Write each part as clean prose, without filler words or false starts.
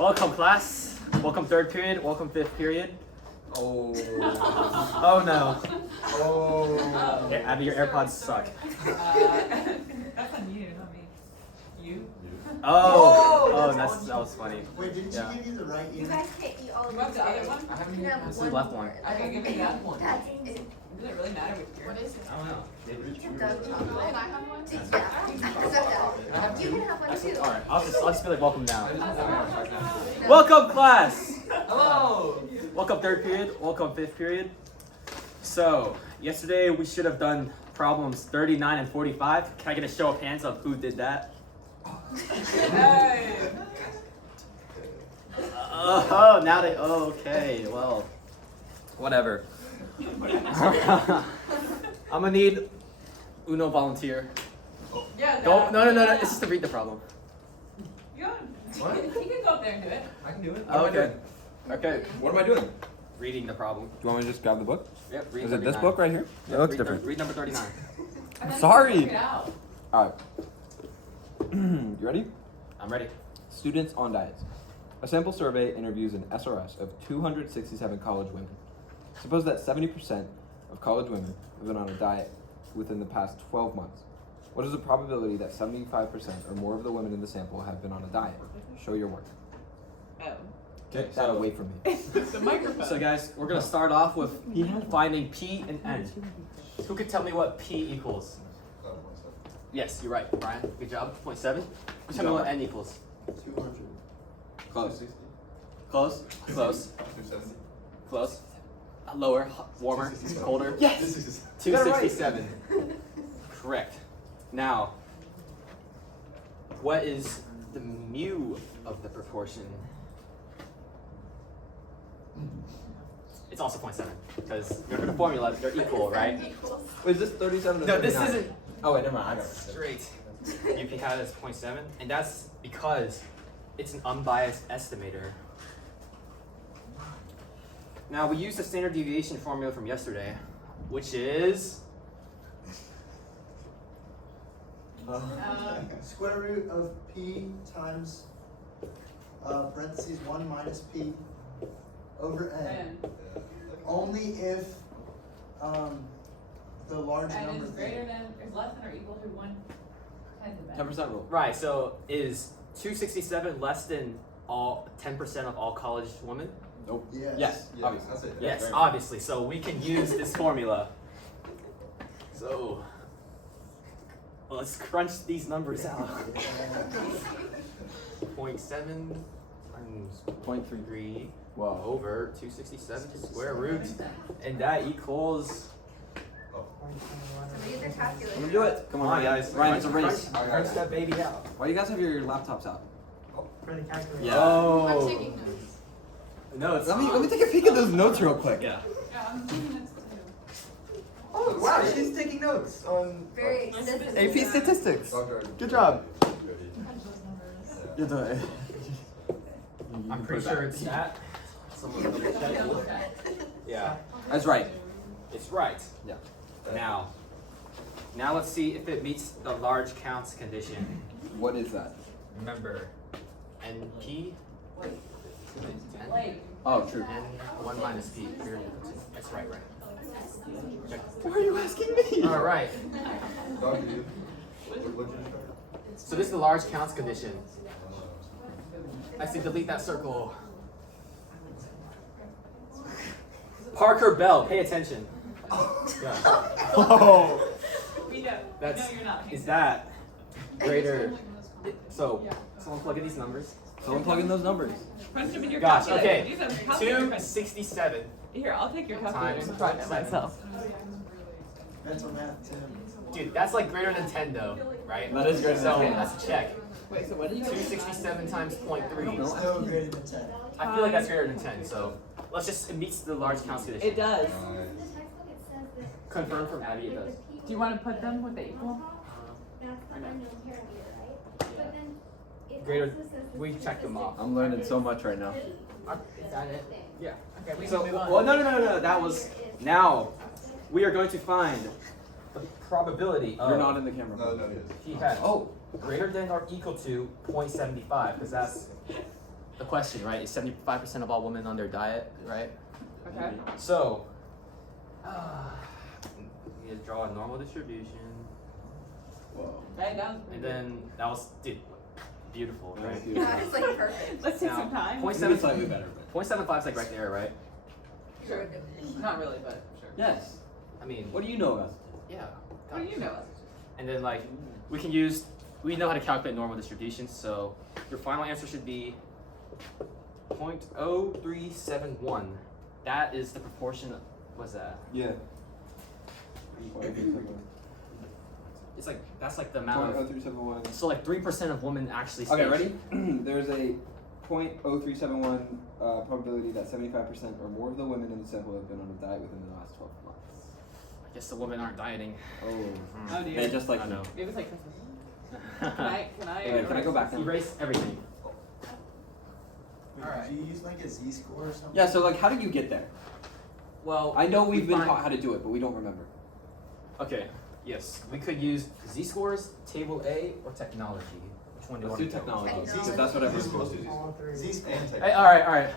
Welcome, class. Welcome, third period. Welcome, fifth period. Oh. Oh no. Oh. Your AirPods suck. That's on you, not me. You? Oh, that was funny. Wait, didn't Yeah. she give you the right You ear? guys can't eat all of You want the other this. one? I haven't You even have This is one the left one. Okay, give me that one. That's Does it really matter which What is it? I don't know. dark chocolate. Can I have one? Yeah. You can have one Actually, too. all right. I'll just be like, welcome now. No. Welcome, class. Hello. Welcome, third period. Welcome, fifth period. So, yesterday we should have done problems 39 and 45. Can I get a show of hands of who did that? Hey! Oh, now they. Oh, okay. Well, whatever. I'm gonna need Uno volunteer. Yeah, Go. No. It's just to read the problem. You go. What? You can go up there and do it. I can do it. Oh, okay. Okay. What am I doing? Reading the problem. Do you want me to just grab the book? Yep. Read Is it this 39. book right here? Yep, It looks read different. Read number 39. And then sorry. you can work it out. Alright. You ready? I'm ready. Students on diets. A sample survey interviews an SRS of 267 college women. Suppose that 70% of college women have been on a diet within the past 12 months. What is the probability that 75% or more of the women in the sample have been on a diet? Show your work. Oh. Get that away from me. The microphone. So guys, we're gonna start off with finding P and N. Who could tell me what P equals? Yes, you're right, Brian. Good job. 0.7. Tell me what N equals. 200. Close. Close. Close. Close. Lower. Warmer. Colder. Yes. 267. Correct. Now, what is the mu of the proportion? It's also 0.7 because remember the formula, they're equal, right? Wait, is this 37 or No, this 39? isn't Oh, wait, never mind. I got it. straight. UP had it as 0.7, and that's because it's an unbiased estimator. Now, we used the standard deviation formula from yesterday, which is Square root of P times parentheses 1 minus P over N. And Only if the large and number is greater than, is less than or equal to 1/10 of that. 10% rule. right. So, is 267 less than all 10% of all college women? Nope. Yes. Yes, obviously. Yes, Very obviously. So we can use this formula. So let's crunch these numbers out. 0.7 times 0.33 Wow. over 267 square root, and that equals. Use your calculator. I'm gonna do it. Come on, guys. Ryan, it's a Crunch- race. Crunch that baby out. Why do you guys have your laptops out? For the calculator. Yeah. I'm Oh. taking notes. No, it's Let me take a peek at those notes real quick. Yeah. Yeah, I'm taking notes too. Oh wow, she's taking notes on Very extensive. AP statistics. Good job. You're doing. I'm pretty sure it's that. Someone double check. Yeah. That's right. It's right. Yeah. Now let's see if it meets the large counts condition. What is that? Remember, NP. Like, Oh, true. N 1 minus P. Period. That's right. Check. Why are you asking me? All right. So this is the large counts condition. I say delete that circle. Parker Bell, pay attention. Yeah. Oh. we know. That's No, you're not. is that greater? So someone plug in these numbers. Someone plug in those numbers. Punch them in your Gosh, calculator. okay. Use a calculator. 267. Here, I'll take your calculator Times and try it 7. myself. Mental math, Tim. Dude, that's like greater than 10 though, right? That is greater than So 10. let's check. Wait, so what did you 267 times 0.3. Still greater than 10. I feel like that's greater than 10, so let's just, it meets the large counts condition. It does. Confirm from Abby, it does. Do you want to put them with the equal? Greater, we checked them off. I'm learning so much right now. Is that it? Yeah. Okay, we So, can move on. well, no, that was, now, we are going to find the probability of You're not in the camera. he had, greater than or equal to 0.75, because that's the question, right? Is 75% of all women on their diet, right? Okay. So, you draw a normal distribution, Whoa. Right, that was pretty and good. then that was beautiful, That was right? beautiful. Yeah, it's like perfect. Let's take Now, some time. point Maybe slightly better, but 0.75 is like right there, right? Sure. Not really, but sure. yes. I mean, What do you know about yeah. What do you know? And then like we know how to calculate normal distributions, so your final answer should be 0.0371. That is the proportion. What's that? Yeah. It's like that's like the amount of. 0.0371. So like 3% of women actually. Okay, stage- ready? There's a 0.0371 probability that 75% or more of the women in the sample have been on a diet within the last 12 months. I guess the women aren't dieting. Oh. Oh dear. They just like I know. It was like Christmas. Can I? Wait, can I go back now? Erase everything. Alright. Did you use like a Z-score or something? Yeah, so like how did you get there? Well, I know we've been find- taught how to do it, but we don't remember. Okay. Yes, we could use z-scores, table A, or technology. Which one do you Let's want do to go? technology, Technology. because that's what everyone's supposed to do. All three. Z-score. Hey, all right.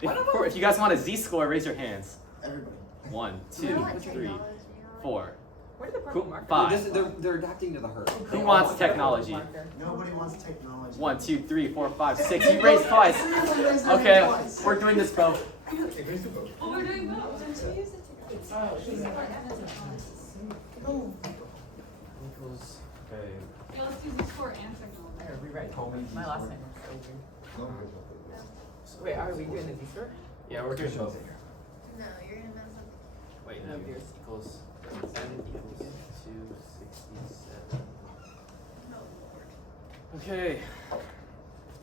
If you guys want a z-score, raise your hands. Everybody. 1, I 2, want 3, technology. 4. Where did the purple Who- marker? 5. They're adapting to the herd. Who wants technology? Marker. Nobody wants technology. 1, 2, 3, 4, 5, 6. You raised twice. Seriously, raise their hand Okay, twice. we're doing this, bro. Oh, we're doing that. Equals. Okay. Yeah, let's do Z-score and technology. I gotta rewrite. My last name is so weird. Wait, are we doing the Z-score? Yeah, we're doing both. No, you're gonna mess up. Wait, No, yours. equals 10 equals 267. No, Lord. Okay.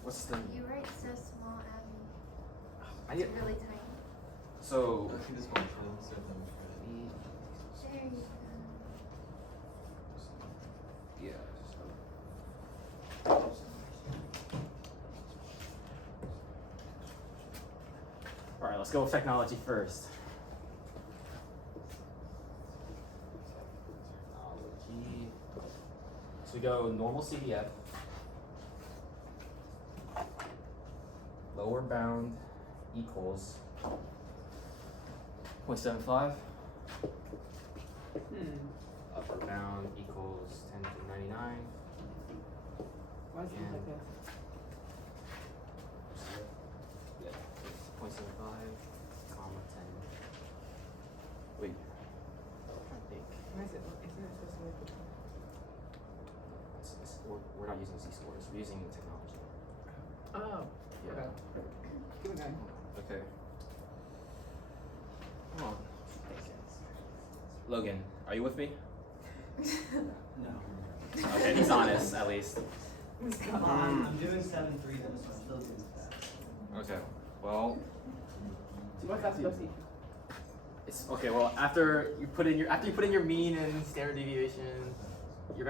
What's the? You write so small, Abby. I It's need. really tiny. So. There you go. Yeah. All right, let's go with technology first. Technology. So we go normal CDF. Lower bound equals 0.75. Upper bound equals 10 to 99. Why is it And- like this? Yeah, 0.75, comma 10. Wait. I'm trying to think. Why is it? Isn't it supposed to be like this? We're not using z-scores, we're using technology. Oh. Yeah. Okay. Keep it going. Okay. Come on. Logan, are you with me? No. Okay, he's honest, at least. Come on. I'm doing 7-3 though, so I'm still doing that. Okay, well, What's that supposed to be? it's okay. Well, after you put in your mean and standard deviation, you're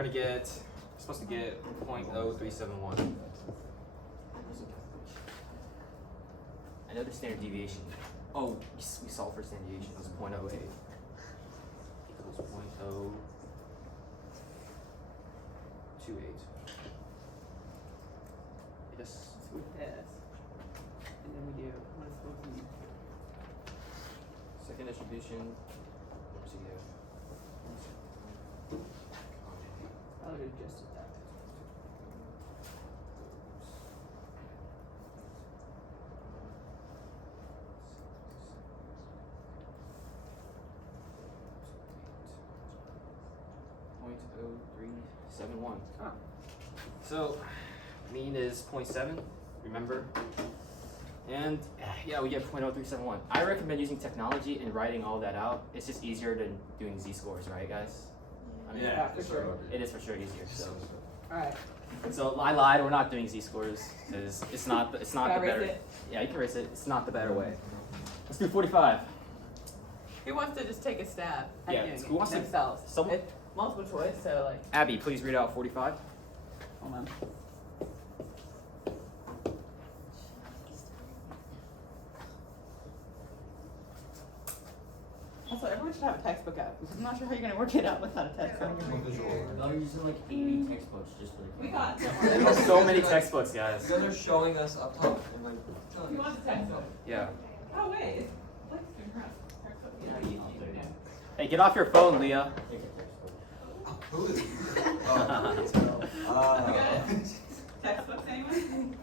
supposed to get 0.0371. I know the standard deviation. Oh, we solved for standard deviation. It was 0.08 equals 0.028. I guess. With this. And then we do what is supposed to be. Second distribution. CDF. I would have just did that. Point 0.0371. Oh. So, mean is 0.7, remember? And yeah, we get 0.0371. I recommend using technology and writing all that out. It's just easier than doing z-scores, right, guys? I mean, Yeah, for sure. it is for sure easier. So, Alright. so I lied. We're not doing z-scores because it's not the Can I erase better. it? Yeah, you can erase it. It's not the better way. Let's do 45. Who wants to just take a stab at Yeah, doing who wants it to- themselves? someone- It's multiple choice, so like, Abby, please read out 45. hold on. Also, everyone should have a textbook out because I'm not sure how you're gonna work it out without a textbook. No, you're using like 80 textbooks just for the We got it. There's so many textbooks, guys. You guys are showing us up top and like You telling us. want the textbook? Yeah. Oh, wait. It's like textbook. Yeah, you can. Hey, get off your phone, Leah. Who is? You got it? Textbooks, anyone?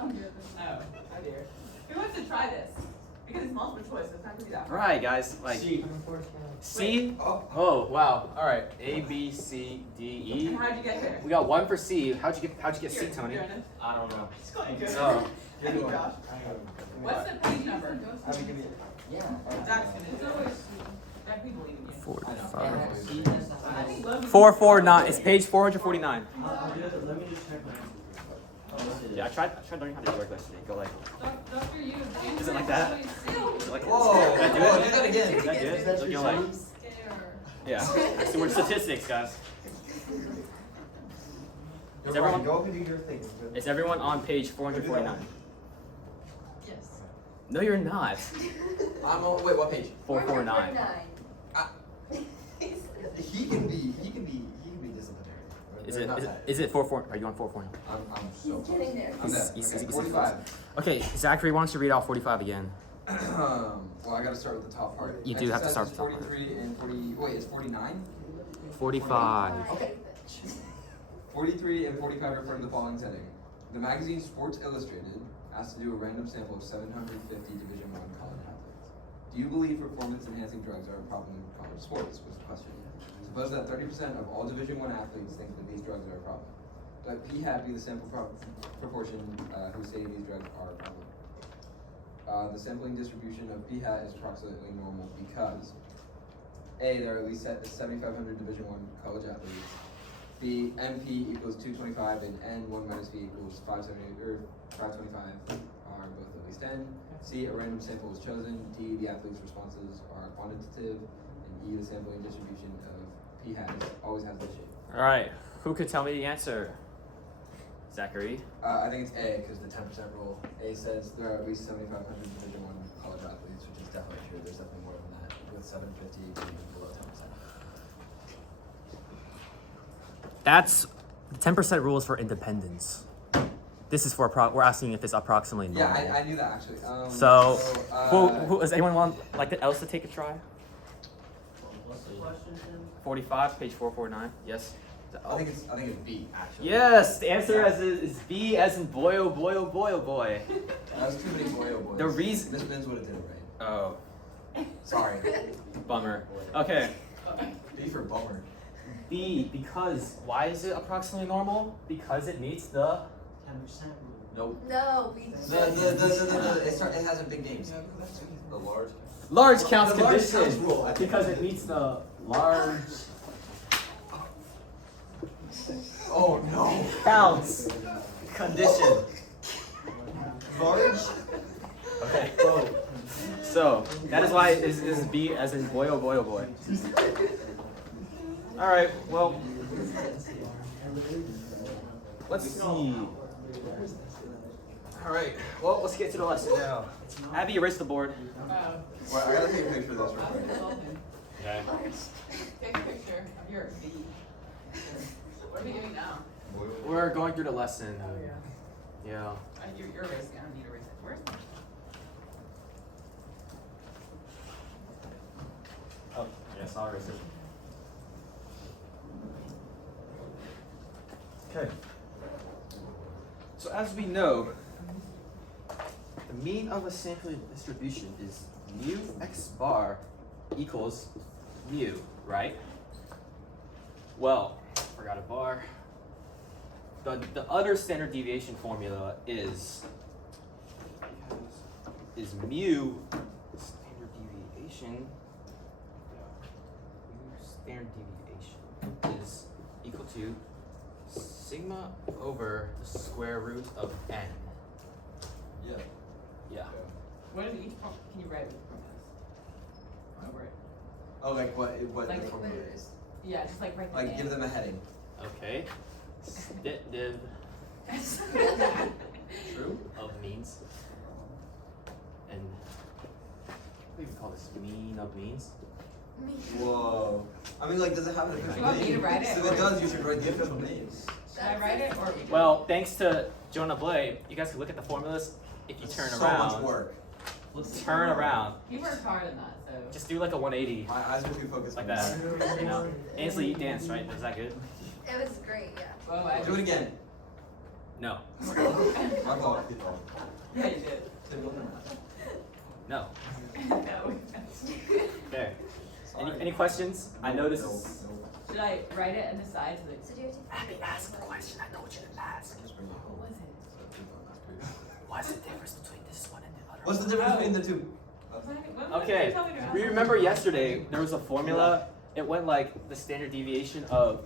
I'm good. Oh, oh dear. Who wants to try this? Because it's multiple choice, so it's not gonna be that hard. Right, guys. Like C. Oh, wow. All right. A, B, C, D, And E. how'd you get here? We got 1 for C. How'd you get C, Here, Tony? you're in it. I don't know. It's going good. Oh. Hey, Josh. What's the page number? Zach's gonna do it. Zach, we believe in you. 449. It's page 449. Yeah, I tried learning how to work yesterday. Go like. Dr. Yu, Is it like that? Is it like Whoa! Did I do Whoa, it? do that again. Did I do it? Looking like. Yeah. So we're statistics, guys. Is everyone? Go up and do your thing. Is everyone on page 449? Yes. No, you're not. I'm on. Wait, what page? 449. He can be disciplinary. Is Or it? not Is it? that. Is it 44? Are you on 449? I'm so He's getting there. I'm there. He's- Okay, he's- 45. Okay, Zachary, why don't you read out 45 again? Well, I gotta start with the top part. You do have to start with the top part. 43 and 40. Wait, it's 49? 45. Okay. 43 and 45 refer to the following setting. The magazine Sports Illustrated asked to do a random sample of 750 Division I college athletes. Do you believe performance-enhancing drugs are a problem in college sports? Was the question. Suppose that 30% of all Division I athletes think that these drugs are a problem. Let P hat be the sample proportion who say these drugs are a problem. The sampling distribution of P hat is approximately normal because A, there are at least 7,500 Division I college athletes. B, MP equals 225 and N 1 minus V equals 570 or 525 are both at least 10. C, a random sample was chosen. D, the athlete's responses are quantitative. And E, the sampling distribution of P hat always has this shape. All right, who could tell me the answer? Zachary. I think it's A because the 10% rule. A says there are at least 7,500 Division I college athletes, which is definitely true. There's definitely more than that, with 750 being below 10%. That's the 10% rule is for independence. This is for we're asking if it's approximately normal. Yeah, I knew that actually. So, who does anyone want else to take a try? What's the question, Tim? 45, page 449. Yes. I think it's B actually. Yes, the answer is B as in boy, oh boy, oh boy, oh boy. That was too many boy oh boys. The reason- Miss Benz would have did it right. Oh, Sorry. bummer. Okay. B for bummer. B, because, why is it approximately normal? Because it meets the 10% rule. Nope. No, we It has a big name. The large. large counts The large condition. counts rule, I think. Because it meets the large Oh no. counts condition. Large. Okay. So, that is why it is B as in boy, oh boy, oh boy. Alright, well, let's see. Alright, well, let's get to the lesson now. Abby, erase the board. Oh. Wait, I gotta take a picture of this real That was quick. insulting. Okay. Take a picture of your V. What are we doing now? We're going through the lesson. Oh, yeah. Yeah. You're erasing. I don't need to erase it. Where's my? Oh, yes, I'll erase it. Okay. So as we know, the mean of a sampling distribution is mu x bar equals mu, right? Well, forgot a bar. The other standard deviation formula is mu standard deviation. Standard deviation is equal to sigma over the square root of n. Yeah. Yeah. What is each form? Can you write it from this? Over it. Oh, like what Like- the formula is. Yeah, just like write the Like name. give them a heading. Okay. Stit div True? of means. And what do you call this? Mean of means? Whoa. I mean, like, does it have an official You want me name? to write it, So if or- it does, you should write the official name. Should I write it or? Well, thanks to Jonah Blay, you guys can look at the formulas. If you turn so around, much work. turn around, He worked hard on that, so. just do like a 180 My eyes are too focused. like on that. this. You know, Ainsley, you danced, right? Was that good? It was great, yeah. Well, I Do it again. No. My fault. Yeah, you did. No. No. Okay. Sorry. Any questions? I know this is. Should I write it and decide so that? So do you have to? Abby, ask the question. I know what you're gonna ask. What was it? What's the difference between this one and the other? What's the difference between the two? What did Okay. you tell me to ask? We remember yesterday there was a formula. It went like the standard deviation of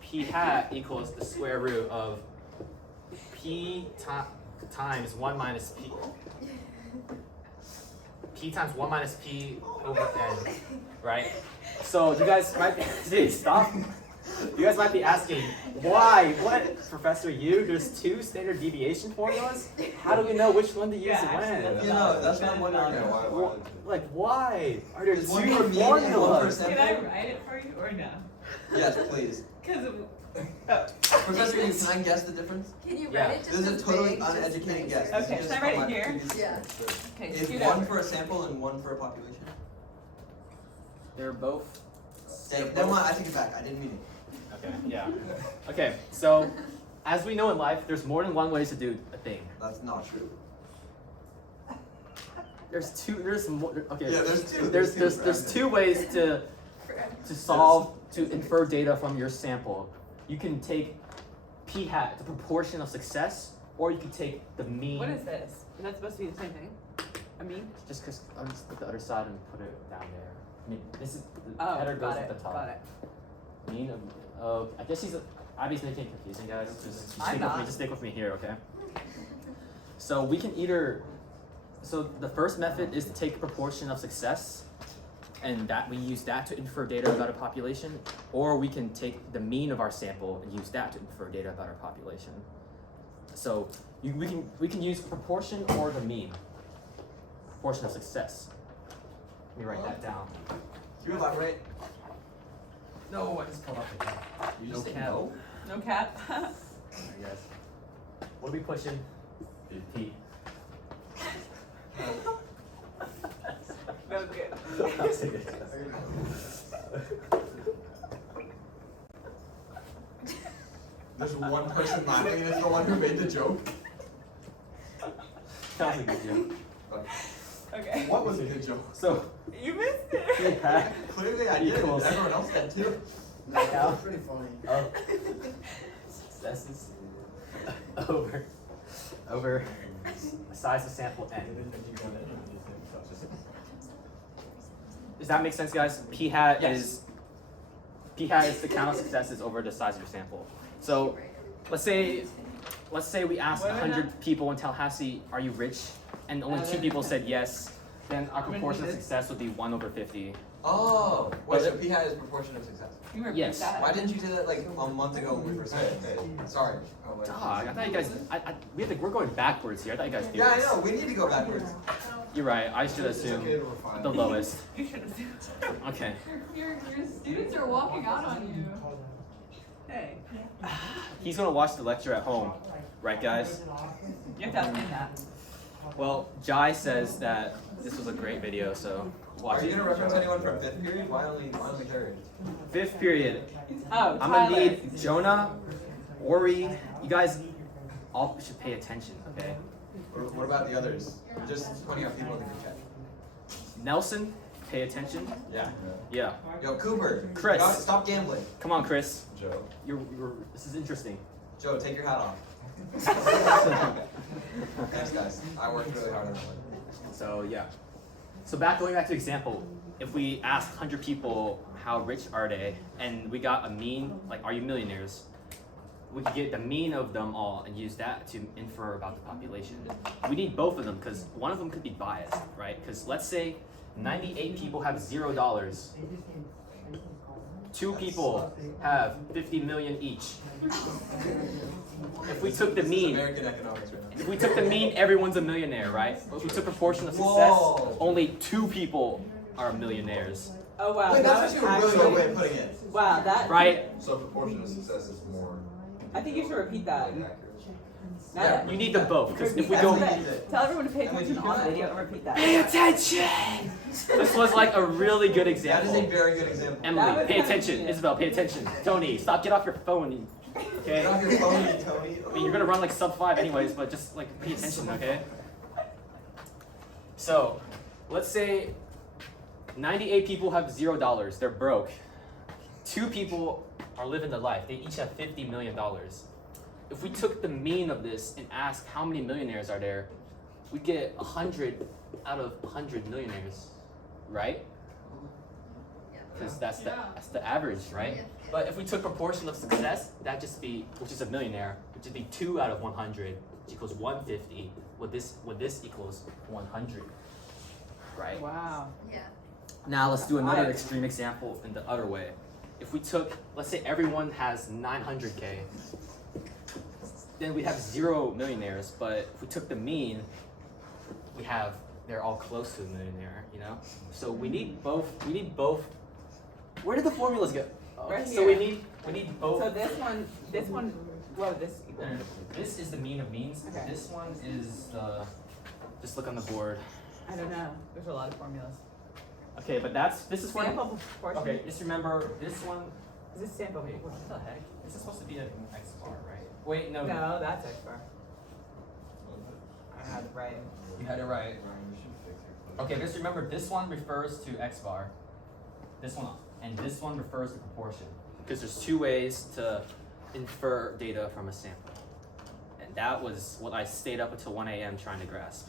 p hat equals the square root of p times 1 minus p. P times 1 minus p over n, right? So you guys might be, dude, stop. You guys might be asking, why? What? Professor Yu, there's 2 standard deviation formulas? How do we know which one to use Yeah, actually, when? that's You know, that's what I'm wondering. Like, why? Are there Is 2 one for me and one for formulas? Sam? Can I write it for you or no? Yes, please. Cause Professor, Yu, can I guess the difference? Can you Yeah. write it just This is a as totally big, just uneducated nice? guess. This Okay, is should just I write from it my here? previous Yeah. experience. okay, Is scoot one over. for a sample and one for a population? They're both. Never mind, I take it back. I didn't mean it. Okay, yeah. Okay, so as we know in life, there's more than one way to do a thing. That's not true. There's more, okay. Yeah, there's two. There's 2 ways to solve, to infer data from your sample. You can take p hat, the proportion of success, or you can take the mean. What is this? Is that supposed to be the same thing? I mean? Just because I'm just put the other side and put it down there. I mean, this is the Oh, header goes got at it, the top. got it. Mean of I guess Abby's making it confusing, guys. Just I'm stick with me. not. Just stick with me here, okay? So we can either. So the first method is to take a proportion of success, and that we use that to infer data about a population, or we can take the mean of our sample and use that to infer data about our population. So we can use proportion or the mean. Proportion of success. Let me write that down. Can you elaborate? No, I just pulled up the cap. You just No say no. No cap. Alright, guys. What are we pushing? P. That was good. There's one person laughing and it's the one who made the joke. That was a good joke. Okay. What was a good joke? So, You missed it. P hat Clearly I did. Equals. Everyone else did too. That's pretty funny. of successes over size of sample n. Does that make sense, guys? P hat is the count of successes over the size of your sample. So let's say we asked What are 100 people in Tallahassee, are you rich? And only 2 people said yes. Then our proportion of success would be 1 over 50. Oh, wait, so p hat is proportion of success. You repeat Yes. that. Why didn't you say that like a month ago when we first started? Sorry. Oh, wait. Dog, I thought you guys. We're going backwards here. I thought you guys knew Yeah, I this. know. We need to go backwards. You're right. I should assume the lowest. You should have. Okay. Your students are walking out on you. Hey. He's gonna watch the lecture at home, right, guys? You have to ask me that. Well, Jai says that this was a great video, so watch Are you it. gonna reference anyone from 5th period? Why only third? 5th period. Oh, I'm Tyler. gonna need Jonah, Ori. You guys all should pay attention, okay? What about the others? Just pointing out people in the group chat. Nelson, pay attention. Yeah. Yeah. Yo, Cooper. Chris. Stop gambling. Come on, Chris. Joe. You're. This is interesting. Joe, take your hat off. Thanks, guys. I worked really hard on that one. So yeah. So going back to example, if we asked 100 people how rich are they, and we got a mean, like are you millionaires, we could get the mean of them all and use that to infer about the population. We need both of them because one of them could be biased, right? Because let's say 98 people have $0. 2 people have 50 million each. If we took the This is mean, American economics right now. if we took the mean, everyone's a millionaire, right? If we took proportion of success, Whoa. only 2 people are millionaires. Oh wow, Wait, that that's was actually a really actually good way of putting it. wow. That Right? So proportion of success is more. I think you should repeat that. Accurate. Now, You need them both, because if we repeat go... that. Tell everyone to pay attention on the video and repeat that. Pay attention! This was like a really good That example. is a very good example. That Emily, was pay kinda attention. genius. Isabel, pay attention. Tony, stop, get off your phone. Okay? Get off your phone, you Tony. I mean, you're gonna run like sub 5 anyways, but just like pay attention, okay? So, let's say 98 people have $0. They're broke. 2 people are living the life. They each have $50 million. If we took the mean of this and asked how many millionaires are there, we'd get 100 out of 100 millionaires, right? Because that's the average, right? Yeah. But if we took proportion of success, that'd just be, which is a millionaire, which would be 2 out of 100, which equals 150. What this equals 100, right? Wow. Yeah. Now let's do another extreme example in the other way. If we took, let's say everyone has 900K, then we have 0 millionaires. But if we took the mean, they're all close to a millionaire, you know? So we need both. Where did the formulas go? Right So we here. need both. So this one, what would this equal? This is the mean of means. Okay. This one is the, just look on the board. I don't know. There's a lot of formulas. Okay, but this is for, Sample proportion. okay, just remember this one, Is this sample wait, proportion? what the heck? This is supposed to be an X bar, right? Wait, no. No, that's X bar. I had it right. You had it right. Okay, just remember this one refers to X bar. This one, and this one refers to proportion. Because there's 2 ways to infer data from a sample. And that was what I stayed up until 1 a.m. trying to grasp.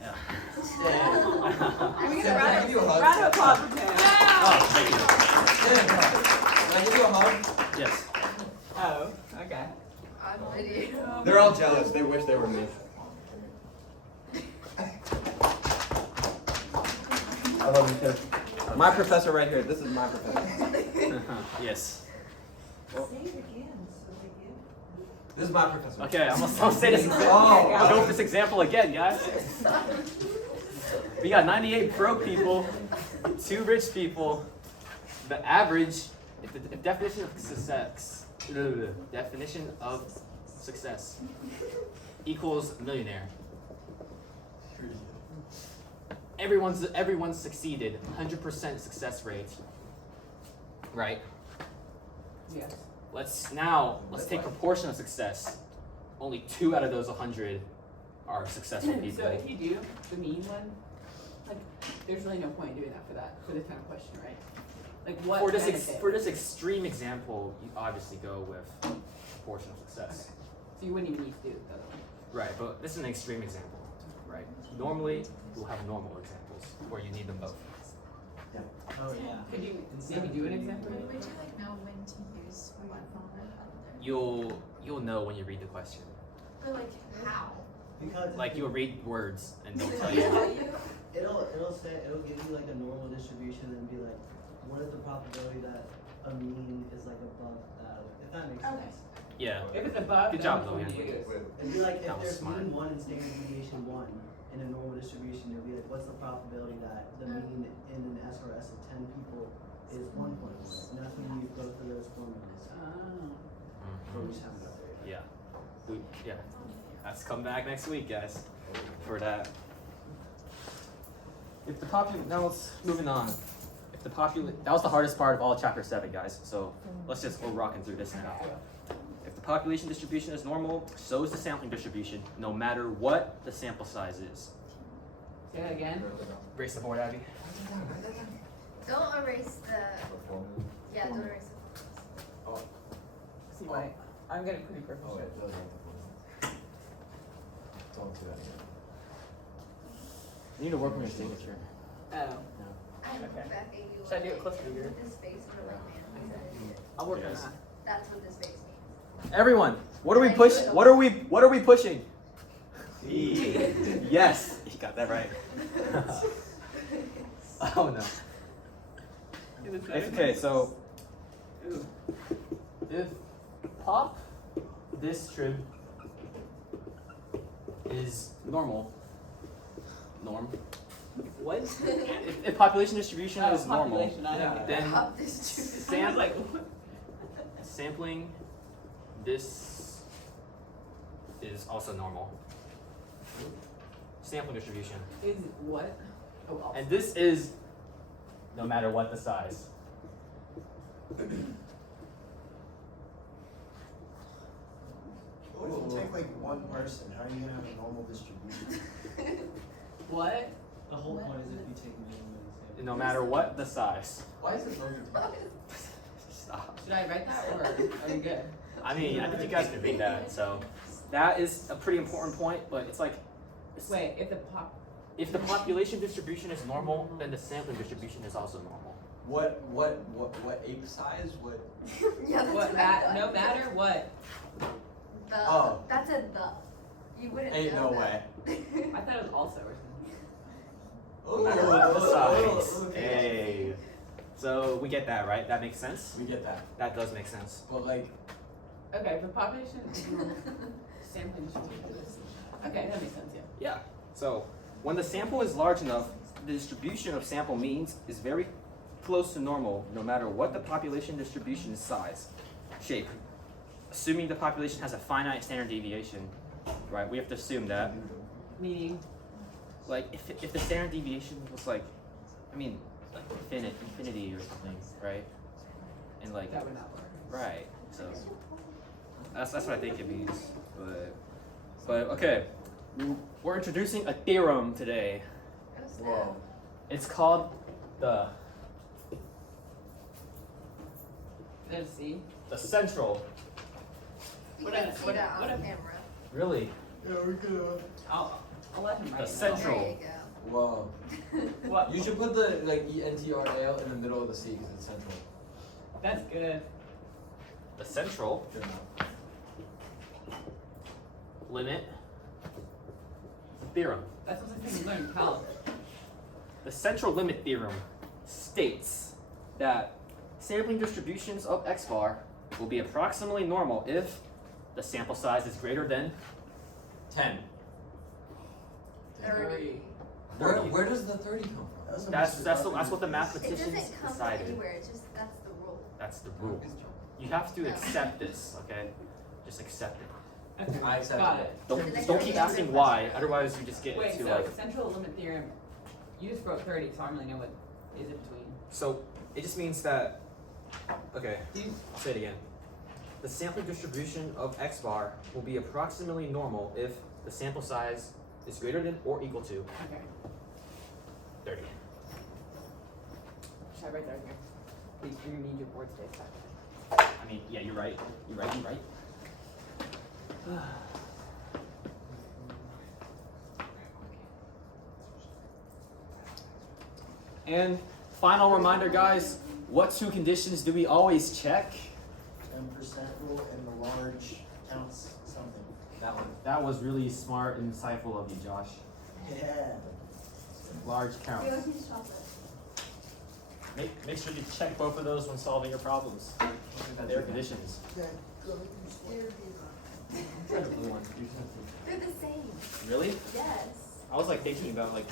Yeah. Are we Can gonna I give you a hug? Round of applause for Tim. Oh, thank you. Can I give you a hug? Yes. Oh, okay. On video. They're all jealous. They wish they were me. I love you too. My professor right here. This is my professor. Yes. This is my professor. Okay, I'm gonna say this. Oh. I'll go with this example again, guys. We got 98 broke people, 2 rich people. The average, if the definition of success equals millionaire. Everyone's succeeded, 100% success rate. Right? Yes. Let's take proportion of success. Only 2 out of those 100 are successful people. So if you do the mean one, like, there's really no point in doing that for this kind of question, right? Like what? For this extreme example, you obviously go with proportion of success. So you wouldn't even need to do the other one. Right, but this is an extreme example, right? Normally, we'll have normal examples where you need them both. Oh, yeah. Could you maybe do an example? Would you like know when to use one over the You'll know when you read the question. other? Or like how? Because Like you'll read words and they'll Does tell it you. tell you? it'll give you like a normal distribution and be like, what is the probability that a mean is like above that? If that makes Okay. sense. Yeah. If it's above, Good then job, which one Lillian. do you use? It'd be like if That was there's smart. mean 1 and standard deviation 1 in a normal distribution, it'd be like, what's the probability that the mean in an SRS of 10 people is 1.1? And that's when you use both of those formulas. Oh. But we just haven't got there yet. Yeah. Let's come back next week, guys, for that. If the now let's moving on. If the that was the hardest part of all chapter 7, guys. So we're rocking through this now. If the population distribution is normal, so is the sampling distribution, no matter what the sample size is. Say that again. Erase the board, Abby. Don't erase the. Yeah, don't erase the. See why? I'm getting pretty proficient. Don't do that. You need to work on your signature. Oh. I know Okay. back 81. Should I do it closer to your- This face for like man. I'll work on Yes. that. That's what this face means. Everyone, what are we pushing? What are we pushing? Yes, you got that right. Oh no. It's okay, so if pop this trim is norm, What? If population distribution Oh, is normal, population, I didn't get then Pop this juice. I was like, what? sampling this is also normal. Sampling distribution. Is what? Oh, well. And this is no matter what the size. What if you take like one person? How are you gonna have a normal distribution? What? The whole point is if you take minimum No matter what the size. Why is it so? Stop. Should I write that or are you good? I mean, I think you guys can read that. So that is a pretty important point, but it's like Wait, if the population distribution is normal, then the sampling distribution is also normal. What ape size? What? Yeah, that's what what that? I No thought. matter what. The. Oh. That's a the. You wouldn't Ain't know no that. I thought it was also or something. No matter what the size. Hey. So we get that, right? That makes sense? We get that. That does make sense. But like, Okay, for population sampling distribution. Okay, that makes sense, yeah. Yeah. So when the sample is large enough, the distribution of sample means is very close to normal no matter what the population distribution is size, shape. Assuming the population has a finite standard deviation, right? We have to assume that. Meaning, Like if the standard deviation was like, I mean, like infinity or something, right? And like, that would not work. right. So that's what I think it means. But okay, we're introducing a theorem today. What's whoa. It's called the There's C. central. that? You What can if- see what if- that what on if- camera. Really? Yeah, we could. I'll let him write The it. central. There you go. whoa. What? You should put the like ENTRAL in the middle of the C because it's central. That's good. The central Good enough. limit theorem. That's what I think you learned in college. The central limit theorem states that sampling distributions of x bar will be approximately normal if the sample size is greater than 10. 30. Where does the 30 come from? that's what the It mathematicians doesn't come from decided. anywhere. It's just that's the rule. That's the rule. You have to accept this, okay? Just accept it. Okay, I accept got it. it. So Don't next don't time keep you answer asking a why, question. otherwise you just get Wait, into so like. central limit theorem, you just wrote 30, so I don't really know what is it between. So it just means that. Okay, I'll say it again. The sampling distribution of x bar will be approximately normal if the sample size is greater than or equal to Okay. 30. Should I write that here? Please, you're gonna need your board space back. I mean, yeah, you're right. You're right. You're right. And final reminder, guys, what two conditions do we always check? 10% rule and the large counts something. That one. That was really smart and insightful of you, Josh. Yeah. Large We counts. always need chocolate. Make sure you check both of those when solving your problems. They're conditions. They're Try the blue one. the same. Really? Yes. I was like thinking about like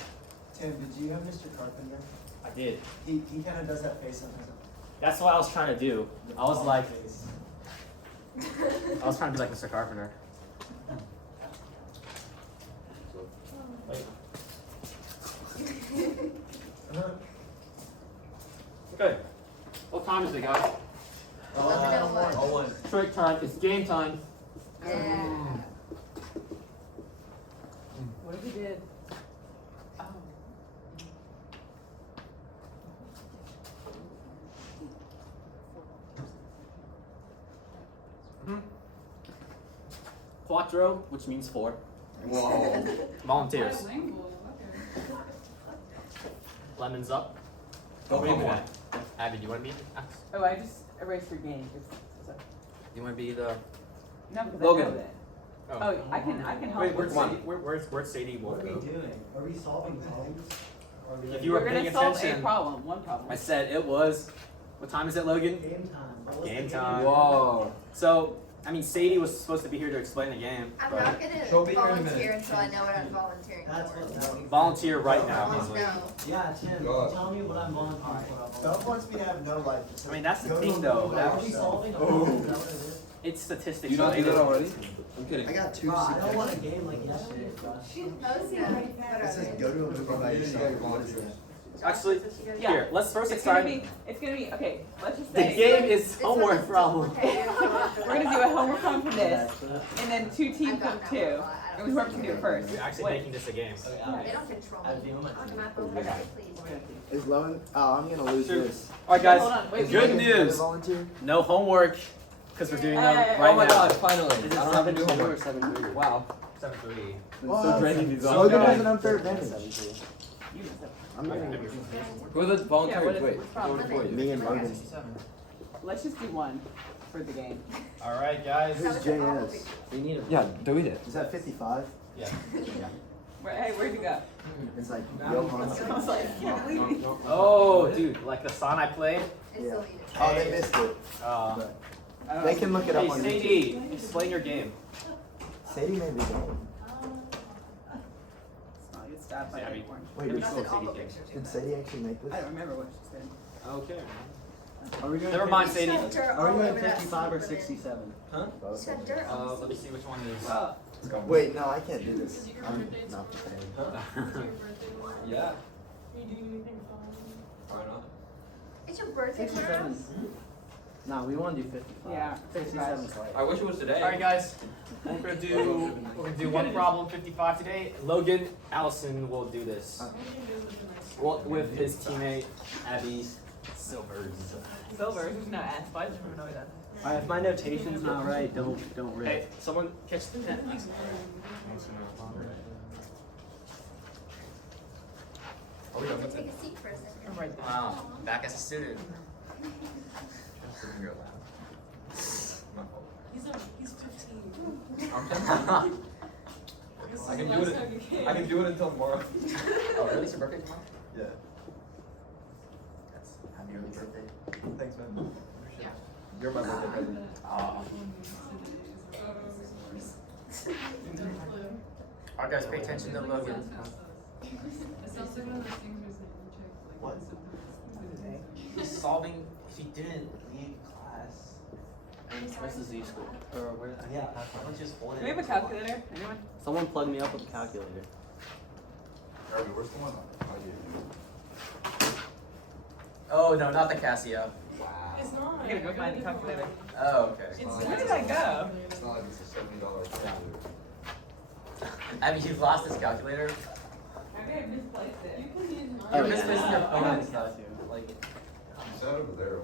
Tim, did you have Mr. Carpenter? I did. He kind of does that face sometimes. That's what I was trying to do. I was like Face. I was trying to be like Mr. Carpenter. Like, okay. What time is it, guys? 11:01. Oh, one. Trick time. It's game time. Yeah. What if we did? Oh. Quattro, which means 4. Whoa. Volunteers. Bilingual, okay. Lemons up. Go Wait a pick one. minute. Abby, do you want to be? Oh, I just erased your game. You want to be the? No, because Logan. I know that. Oh, I can help. Wait, with where's it. Sadie? Where's Sadie? What are we Wolf? doing? Are we solving problems? Or are we If like you were We're paying gonna solve attention- a problem, one problem. I said it was. What time is it, Logan? game time? What was Game the time. Whoa. So I mean, Sadie was supposed to be here to explain the game. I'm but not gonna She'll be here in a volunteer minute. until I know what I'm volunteering That's for. what, no. volunteer right now. No. Yeah, Tim, God. tell me what I'm volunteering for. Don't wants me to have no life. Just I mean, that's the go to thing, a though. movie by Are we yourself. solving a Oh. problem? Is that what it is? It's statistics. You not do that already? I'm I kidding. got two Bro, I don't want a secrets. game like yesterday, Josh. It says go to a movie by yourself. What is it? Actually, Yeah. here, let's first It's gonna assign. be, it's gonna be, okay, let's just The say, game is This one homework is problem. okay. we're gonna do a homework problem from this, Yeah. and then 2 teams I've got of that 2, one a lot. I and don't whoever see can do it. it first. We're actually Wait. making this a game. They don't control I me. feel my I'll team. do my phone, Okay. please. Is Lowen? Oh, I'm gonna lose Sure. this. All right, guys. Hold on, wait, Good wait. news. Volunteer? No homework, because we're doing them Hey, right Oh my now. god, finally. Is it I don't have to do 7-2 homework. or 7-3? Wow. 7-3. So draining these off. Logan guys. has an unfair advantage. You messed up. I'm gonna Who are the Yeah, volunteers? what is Wait. it? What's the problem? Who are you? me and Logan. Let's just do one for the game. All right, guys. Who's JS? We need a. Yeah, delete it. Is that 55? Yeah. Where'd you go? It's like I was like, I can't believe it. Oh, dude, like the song I played. It's Yeah. deleted. Oh, they missed it. They can look it up Hey, on YouTube. Sadie, explain your game. Sadie made the game. Oh, you stabbed by Yeah, I mean- acorn. Wait, Let me did, see That's an Sadie's awful game. picture. did Sadie actually make I don't this? remember what she said. Okay. Are we doing? Never mind, It's Sadie. got dirt Are all we doing over that 55 or seat, but 67? It's got dirt on the Let me seat. see which one is. Oh, Wait, no, I can't do this. I'm not prepared. Yeah. Are you doing anything fun? Why not? It's your birthday tomorrow? 67. Nah, we want to do 55. Yeah, 67 's like. I wish it was today. All right, guys. We're gonna do one problem 55 today. Logan Allison will do this. Well, with his teammate Abby Silvers. silver. No, ass. Why does everyone know that? Alright, if my notation's not right, don't rip. Hey, someone catch the pen. I'm gonna take a seat for a second. I'm right there. Wow, back as a student. He's 15. I can do it. I can do it until tomorrow. Oh, really? It's your birthday tomorrow? Yeah. Happy early birthday. Thanks, man. Yeah. You're my birthday present. Alright, guys, pay attention to Logan. What? He's solving. If he didn't leave class. Where's the Z school? Or where? Yeah, why don't you just hold Do we have a calculator? Anyone? Someone plug me up with a calculator. Harvey, where's the one? Oh, yeah. Oh no, not the Casio. Wow. It's not. I gotta go find the calculator. Oh, okay. Where did I go? It's not like it's a $70 calculator. I mean, you've lost his calculator. I may have misplaced it. You're misplacing your phone and stuff. Like, You said over there.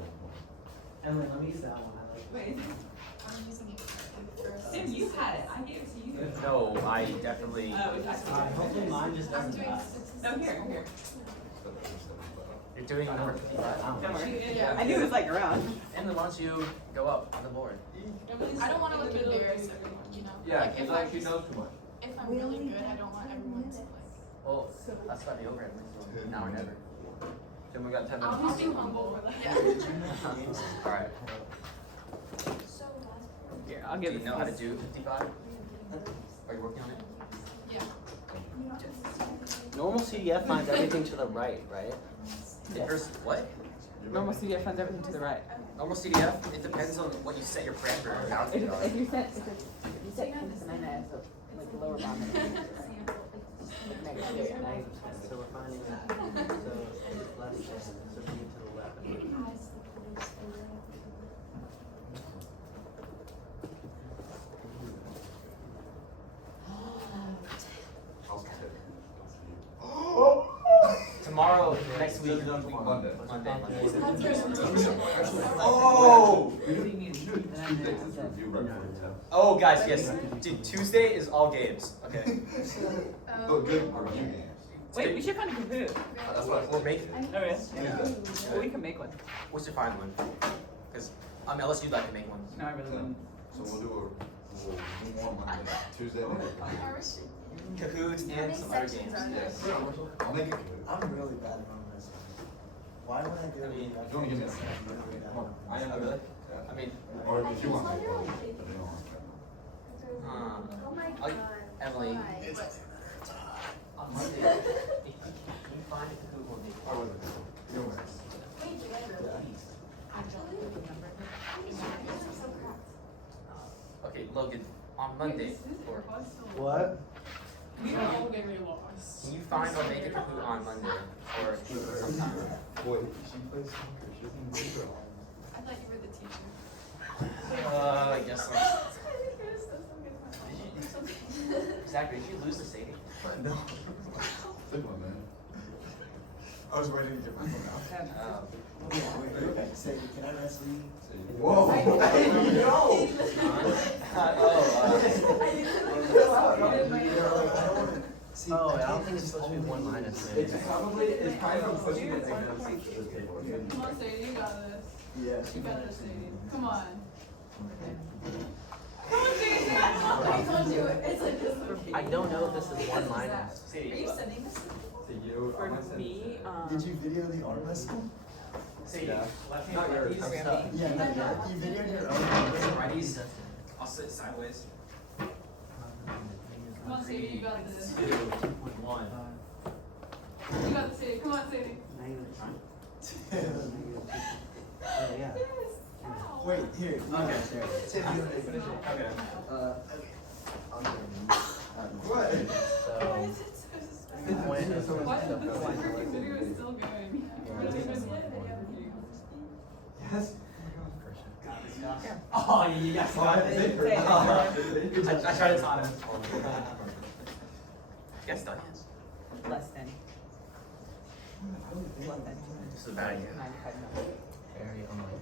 Emily, let me use that one. I like it. Wait, is it? Tim, you had it. I gave it to you. No, I definitely. Oh, it's actually. Hopefully mine just doesn't die. No, here. You're doing number 55. Don't worry. Yeah. I knew it was like around. And then once you go up on the board. I don't want to look embarrassed, you know? Yeah, Like, he's if like I'm, she knows too much. if I'm really good, I don't want everyone to like. Well, that's got the overhead. So now or never. Then we got 10 I'll minutes. be humble for that. Yeah. Alright. Here, I'll Do give you it know how to do 55? Are you working on it? Yeah. Normal CDF finds everything to the right, right? What? Normal CDF finds everything to the right. Normal CDF, it depends on what you set your parameter bounds If are. you set this and then so like the lower bound. So we're finding that. So it's less than, so we need to the left. How's the tip? Tomorrow, next week. Monday. Monday. Oh! Next review right before the test. Oh, guys, yes. Dude, Tuesday is all games. Okay. Oh, good review games. Wait, we should find a Kahoot. That's what we're making. Oh, yeah? Tuesday. Well, we can make one. We should find one. Because, unless you'd like to make one. No, I really wouldn't. So we'll do one Monday, Tuesday. Kahoots and some other games. Yes. I'll make it good. I'm really bad at this. Why would I do I it? mean, you wanna give me a second? I am really. I mean, Or if you want to, but they don't want to. Oh my Like, god. Emily. Why? On Monday, can you find who will be? I wasn't. You know, Wait, did I really? Actually? This is so cracked. Okay, Logan, on Monday, or What? We don't all get really lost. can you find Omega Kahoot on Monday or sometime? Boy, she plays soccer. She doesn't even do it. I thought you were the teacher. I guess so. Zachary, did you lose the saving? No. Good one, man. I was waiting to get my phone out. Wait, say, can I wrestle you? Whoa! See, Oh, I can't don't think it's just supposed to be only- 1 minus. It's probably from pushing it against Come on, Sadie, you got this. Yeah. You got this, Sadie. Come on. Come on, Sadie. I told you, it's like this. I don't know if this is 1 minus. Are you sending this? For me, Did you video the arm wrestle? Yeah. Not yours. Yeah, no, you videoed your own arm wrestle. Righties, I'll sit sideways. Come on, Sadie, you got this. 2.1. You got this, Sadie. Come on, Sadie. Oh, yeah. Wait, here. Okay. Tim, you want to finish it? Okay. Okay. I'm doing What? So, Why is this freaking video is still going? Yes. Oh, you guys got it. I tried to time it. You guys done yet? less than. This is a bad idea. very unlikely.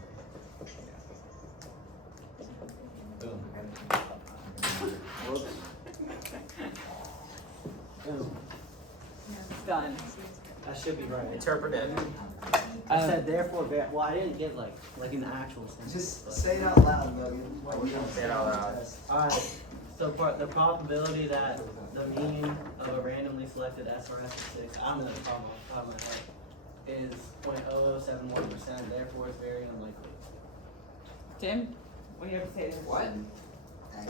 Done. that should be right. Interpretive. I said therefore, well, I didn't give like an actual sentence. Just but- say it out loud, Logan. Say it out loud. Alright, so the probability that the mean of a randomly selected SRS is 6, I don't know the problem off the top of my head, is 0.0071%, therefore it's very unlikely. Tim, what do you have to say to this? What? I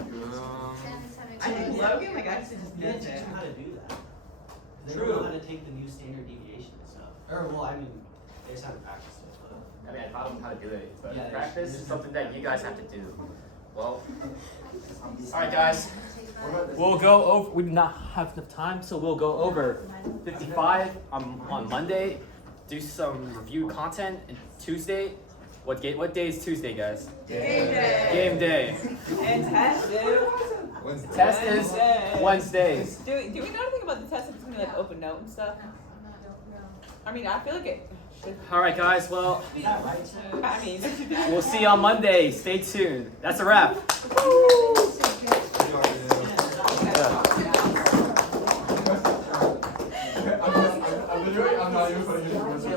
think Logan like actually just They did teach it. you how to do that. They True. don't know how to take the new standard deviation and stuff. Or, well, I mean, they just have to practice it. But. I mean, I taught them how to do it, but Yeah, they practice should. is something that you guys have to do. Well, alright guys, we'll go over, we do not have enough time, so we'll go over 55 on Monday, do some review content, and Tuesday, what day is Tuesday, guys? Game day. Game day. And test, dude. The test is Wednesdays. Do we know anything about the test if it's gonna be like open note and stuff? I mean, I feel like it should. Alright guys, well, Is that right, Sam? I mean, we'll see you on Monday, stay tuned. That's a wrap. I'm not even putting it in.